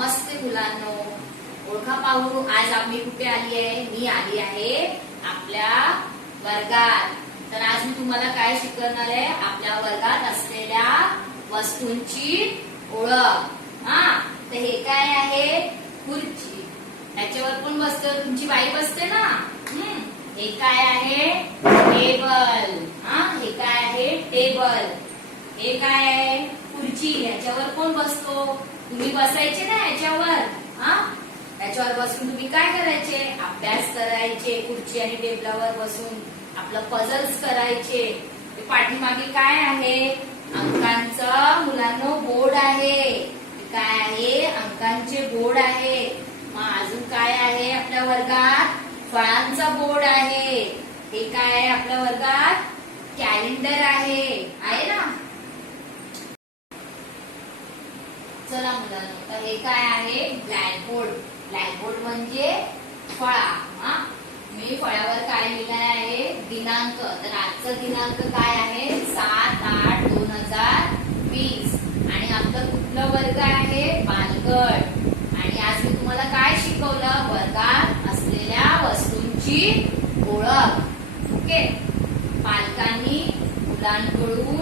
नमस्ते मुलांनो, ओळखा पाहू आज आम्ही कुठे आली आहे? मी आली आहे आपल्या वर्गात. तर आज मी तुम्हाला काय शिकवणार आहे? आपल्या वर्गात असलेल्या वस्तूंची ओळख. तर हे काय आहे? खुर्ची. त्याच्यावर कोण बसतं? तुमची बाई बसते ना. हे काय आहे? टेबल. हे काय आहे? टेबल. हे काय आहे? खुर्ची. याच्यावर कोण बसतो? तुम्ही बसायचे ना याच्यावर. त्याच्यावर बसून तुम्ही काय करायचे? अभ्यास करायचे. खुर्ची आणि टेबलावर बसून आपलं पझल्स करायचे. पाठीमागे काय आहे? अंकांचा मुलांनो बोर्ड आहे. काय आहे? अंकांचे बोर्ड आहे. मग अजून काय आहे आपल्या वर्गात? फळांचा बोर्ड आहे. हे काय आहे आपल्या वर्गात? कॅलेंडर आहे ना. चला मुलांनो, तर हे काय आहे? ब्लॅकबोर्ड. ब्लॅकबोर्ड म्हणजे फळा. मी फळ्यावर काय लिहिलं आहे? दिनांक. तर आजचा दिनांक काय आहे? 7/8/2020. आणि आपलं कुठलं वर्ग आहे? बालगट. आणि आज मी तुम्हाला काय शिकवलं? वर्गात असलेल्या वस्तूंची ओळख. ओके. पालकांनी मुलांकडून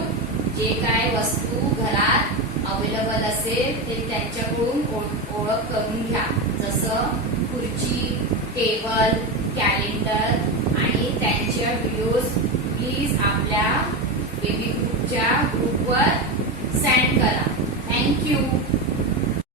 जे काय वस्तू घरात अवेलेबल असेल ते त्यांच्याकडून ओळख करून घ्या. जसं खुर्ची, टेबल, कॅलेंडर आणि त्यांच्या व्हिडिओज प्लीज आपल्या बेबी ग्रुपच्या ग्रुपवर सेंड करा. थँक्यू.